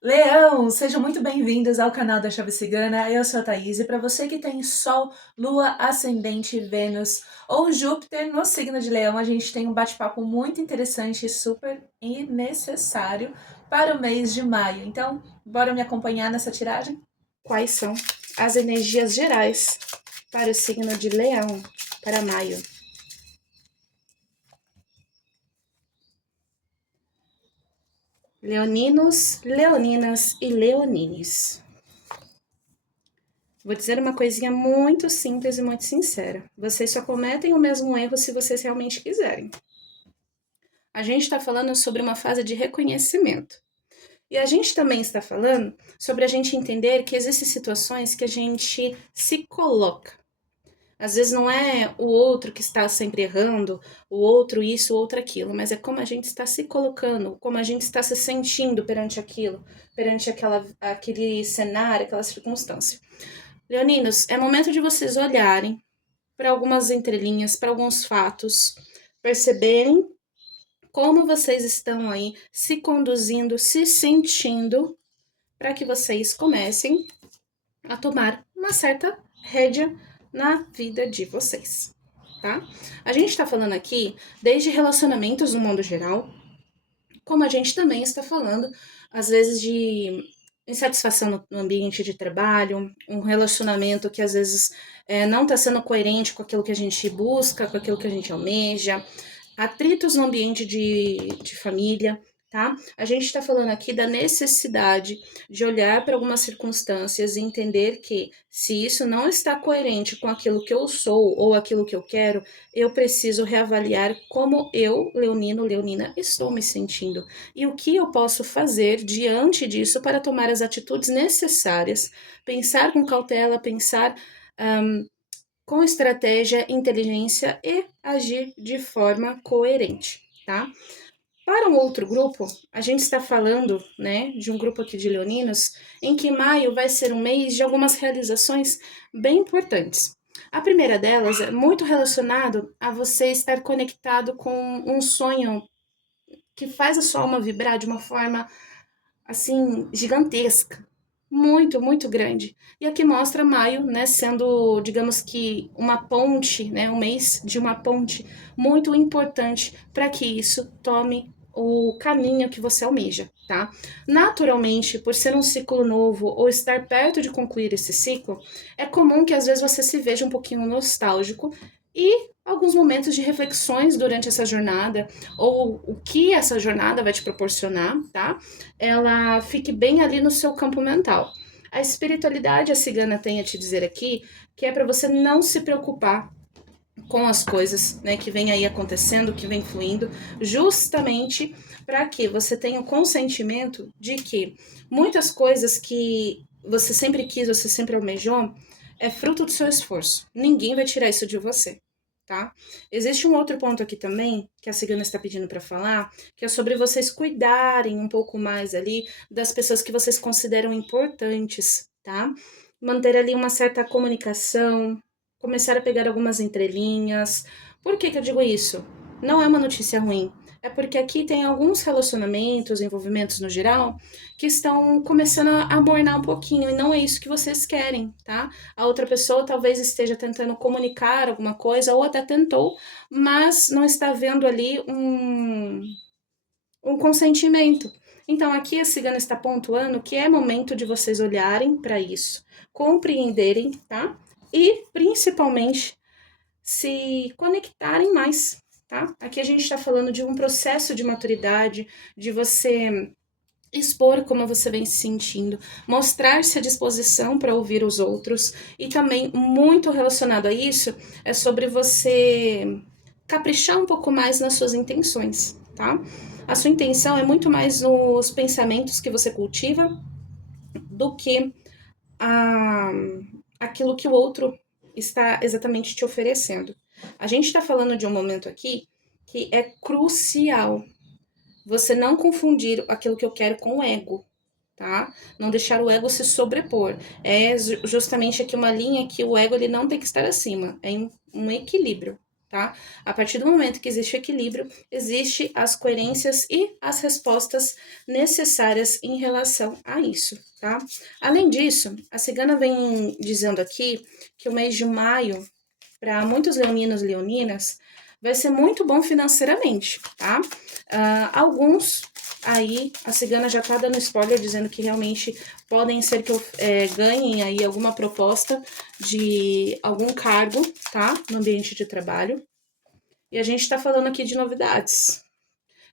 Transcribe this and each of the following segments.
Leão, sejam muito bem-vindos ao canal da Chave Cigana. Eu sou a Thaís e para você que tem Sol, Lua, Ascendente, Vênus ou Júpiter no signo de Leão, a gente tem um bate-papo muito interessante e super necessário para o mês de maio. Então, bora me acompanhar nessa tiragem? Quais são as energias gerais para o signo de Leão para maio? Leoninos, leoninas e leonines. Vou dizer uma coisinha muito simples e muito sincera. Vocês só cometem o mesmo erro se vocês realmente quiserem. A gente está falando sobre uma fase de reconhecimento. E a gente também está falando sobre a gente entender que existem situações que a gente se coloca. Às vezes não é o outro que está sempre errando, o outro isso, o outro aquilo, mas é como a gente está se colocando, como a gente está se sentindo perante aquilo, perante aquele cenário, aquela circunstância. Leoninos, é momento de vocês olharem para algumas entrelinhas, para alguns fatos, perceberem como vocês estão aí se conduzindo, se sentindo, para que vocês comecem a tomar uma certa rédea na vida de vocês, tá? A gente está falando aqui desde relacionamentos no mundo geral, como a gente também está falando, às vezes, de insatisfação no ambiente de trabalho, um relacionamento que às vezes não está sendo coerente com aquilo que a gente busca, com aquilo que a gente almeja, atritos no ambiente de família, tá? A gente está falando aqui da necessidade de olhar para algumas circunstâncias e entender que se isso não está coerente com aquilo que eu sou ou aquilo que eu quero, eu preciso reavaliar como eu, Leonino, Leonina, estou me sentindo e o que eu posso fazer diante disso para tomar as atitudes necessárias, pensar com cautela, pensar com estratégia, inteligência e agir de forma coerente, tá? Para um outro grupo, a gente está falando, né, de um grupo aqui de leoninos, em que maio vai ser um mês de algumas realizações bem importantes. A primeira delas é muito relacionado a você estar conectado com um sonho que faz a sua alma vibrar de uma forma assim gigantesca, muito, muito grande. E aqui mostra maio, né, sendo, digamos que uma ponte, né, um mês de uma ponte muito importante para que isso tome o caminho que você almeja, tá? Naturalmente, por ser um ciclo novo ou estar perto de concluir esse ciclo, é comum que às vezes você se veja um pouquinho nostálgico e alguns momentos de reflexões durante essa jornada ou o que essa jornada vai te proporcionar, tá? Ela fique bem ali no seu campo mental. A espiritualidade, a cigana tem a te dizer aqui, que é para você não se preocupar com as coisas, né, que vem aí acontecendo, que vem fluindo, justamente para que você tenha o consentimento de que muitas coisas que você sempre quis, você sempre almejou, é fruto do seu esforço. Ninguém vai tirar isso de você, tá? Existe um outro ponto aqui também que a cigana está pedindo para falar, que é sobre vocês cuidarem um pouco mais ali das pessoas que vocês consideram importantes, tá? Manter ali uma certa comunicação, começar a pegar algumas entrelinhas. Por que que eu digo isso? Não é uma notícia ruim. É porque aqui tem alguns relacionamentos, envolvimentos no geral, que estão começando a mornar um pouquinho, e não é isso que vocês querem, tá? A outra pessoa talvez esteja tentando comunicar alguma coisa, ou até tentou, mas não está vendo ali um consentimento. Então, aqui a cigana está pontuando que é momento de vocês olharem para isso, compreenderem, tá? E principalmente se conectarem mais, tá? Aqui a gente está falando de um processo de maturidade, de você expor como você vem se sentindo, mostrar-se à disposição para ouvir os outros e também muito relacionado a isso é sobre você caprichar um pouco mais nas suas intenções, tá? A sua intenção é muito mais nos pensamentos que você cultiva do que a, aquilo que o outro está exatamente te oferecendo. A gente está falando de um momento aqui que é crucial você não confundir aquilo que eu quero com o ego, tá? Não deixar o ego se sobrepor. É justamente aqui uma linha que o ego ele não tem que estar acima, é um equilíbrio, tá? A partir do momento que existe equilíbrio, existe as coerências e as respostas necessárias em relação a isso, tá? Além disso, a cigana vem dizendo aqui que o mês de maio, para muitos leoninos e leoninas, vai ser muito bom financeiramente, tá? Alguns aí, a cigana já tá dando spoiler, dizendo que realmente podem ser que ganhem aí alguma proposta de algum cargo, tá? No ambiente de trabalho. E a gente tá falando aqui de novidades.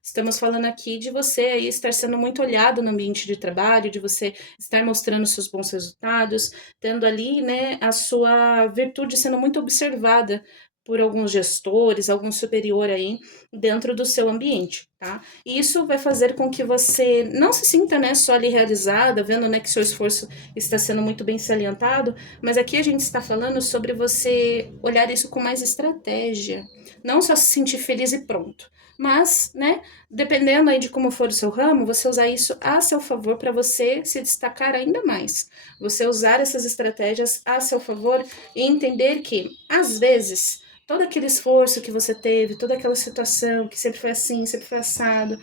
Estamos falando aqui de você aí estar sendo muito olhado no ambiente de trabalho, de você estar mostrando seus bons resultados, tendo ali, né, a sua virtude sendo muito observada por alguns gestores, algum superior aí dentro do seu ambiente, tá? E isso vai fazer com que você não se sinta, né, só ali realizada, vendo, né, que seu esforço está sendo muito bem salientado, mas aqui a gente está falando sobre você olhar isso com mais estratégia, não só se sentir feliz e pronto, mas, né, dependendo aí de como for o seu ramo, você usar isso a seu favor para você se destacar ainda mais. Você usar essas estratégias a seu favor e entender que, às vezes, todo aquele esforço que você teve, toda aquela situação que sempre foi assim, sempre foi assado,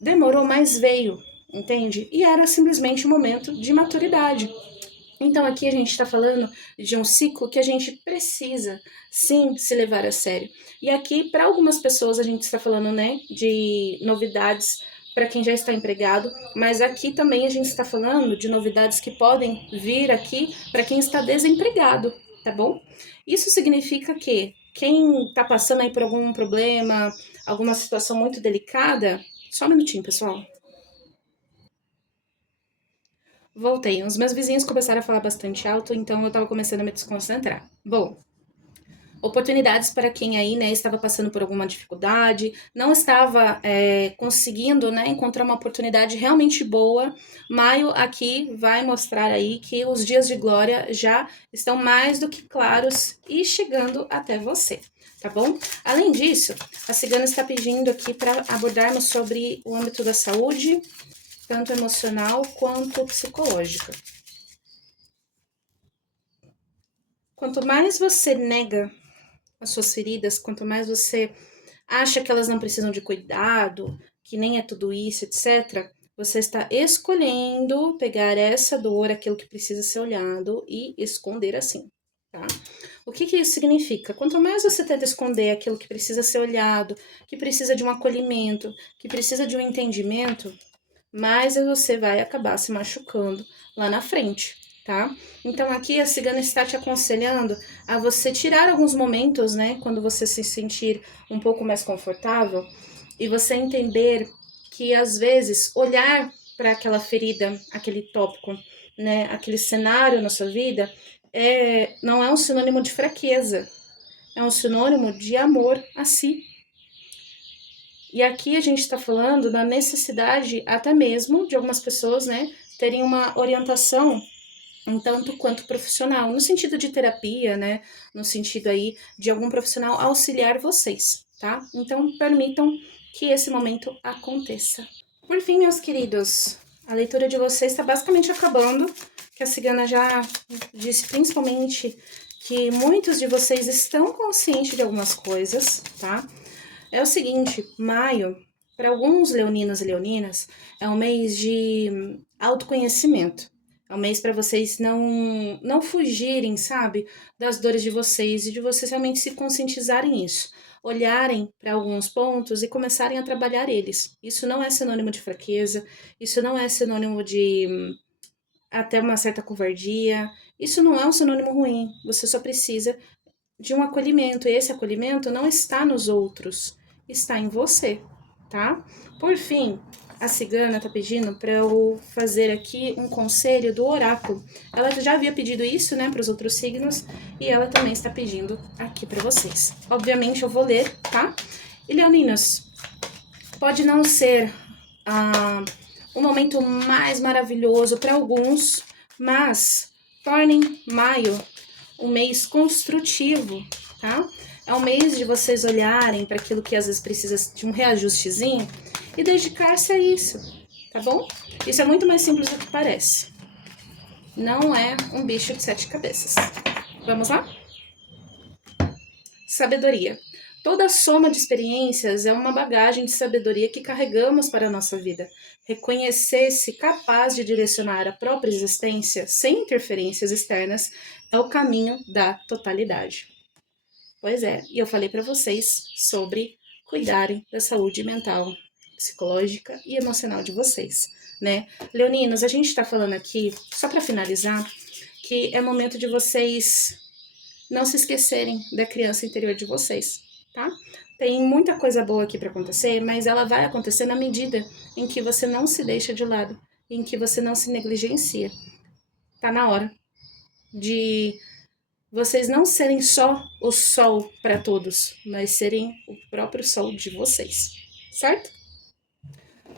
demorou, mas veio, entende? E era simplesmente um momento de maturidade. Então aqui a gente está falando de um ciclo que a gente precisa, sim, se levar a sério. E aqui, para algumas pessoas, a gente está falando, né, de novidades para quem já está empregado, mas aqui também a gente está falando de novidades que podem vir aqui para quem está desempregado, tá bom? Isso significa que quem está passando aí por algum problema, alguma situação muito delicada, só um minutinho, pessoal. Voltei. Os meus vizinhos começaram a falar bastante alto, então eu tava começando a me desconcentrar. Bom, oportunidades para quem aí, né, estava passando por alguma dificuldade, não estava conseguindo, né, encontrar uma oportunidade realmente boa. Maio aqui vai mostrar aí que os dias de glória já estão mais do que claros e chegando até você, tá bom? Além disso, a cigana está pedindo aqui para abordarmos sobre o âmbito da saúde, tanto emocional quanto psicológica. Quanto mais você nega as suas feridas, quanto mais você acha que elas não precisam de cuidado, que nem é tudo isso, etc., você está escolhendo pegar essa dor, aquilo que precisa ser olhado e esconder assim, tá? O que isso significa? Quanto mais você tenta esconder aquilo que precisa ser olhado, que precisa de um acolhimento, que precisa de um entendimento, mais você vai acabar se machucando lá na frente, tá? Então aqui a cigana está te aconselhando a você tirar alguns momentos, né, quando você se sentir um pouco mais confortável e você entender que às vezes olhar para aquela ferida, aquele tópico, né, aquele cenário na sua vida, não é um sinônimo de fraqueza, é um sinônimo de amor a si. E aqui a gente está falando da necessidade até mesmo de algumas pessoas, né, terem uma orientação um tanto quanto profissional, no sentido de terapia, né, no sentido aí de algum profissional auxiliar vocês, tá? Então, permitam que esse momento aconteça. Por fim, meus queridos, a leitura de vocês está basicamente acabando, que a cigana já disse principalmente que muitos de vocês estão conscientes de algumas coisas, tá? É o seguinte, maio, para alguns leoninos e leoninas, é um mês de autoconhecimento. É um mês para vocês não fugirem, sabe, das dores de vocês e de vocês realmente se conscientizarem nisso. Olharem para alguns pontos e começarem a trabalhar eles. Isso não é sinônimo de fraqueza, isso não é sinônimo de até uma certa covardia, isso não é um sinônimo ruim. Você só precisa de um acolhimento, e esse acolhimento não está nos outros, está em você, tá? Por fim, a cigana tá pedindo para eu fazer aqui um conselho do oráculo. Ela já havia pedido isso, né, para os outros signos, e ela também está pedindo aqui para vocês. Obviamente eu vou ler, tá? E leoninos, pode não ser o momento mais maravilhoso para alguns, mas tornem maio um mês construtivo, tá? É um mês de vocês olharem para aquilo que às vezes precisa de um reajustezinho e dedicar-se a isso, tá bom? Isso é muito mais simples do que parece. Não é um bicho de 7 cabeças. Vamos lá? sabedoria. Toda soma de experiências é uma bagagem de sabedoria que carregamos para a nossa vida. Reconhecer-se capaz de direcionar a própria existência sem interferências externas é o caminho da totalidade. Pois é, e eu falei para vocês sobre cuidarem da saúde mental, psicológica e emocional de vocês, né? Leoninos, a gente está falando aqui, só para finalizar, que é momento de vocês não se esquecerem da criança interior de vocês, tá? Tem muita coisa boa aqui para acontecer, mas ela vai acontecer na medida em que você não se deixa de lado, em que você não se negligencia. Tá na hora de vocês não serem só o sol para todos, mas serem o próprio sol de vocês, certo?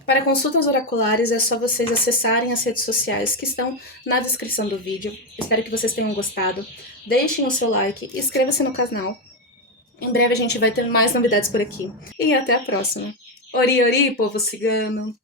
Para consultas oraculares é só vocês acessarem as redes sociais que estão na descrição do vídeo. Espero que vocês tenham gostado. Deixem o seu like, inscreva-se no canal. Em breve a gente vai ter mais novidades por aqui. E até a próxima. Ori, ori, povo cigano!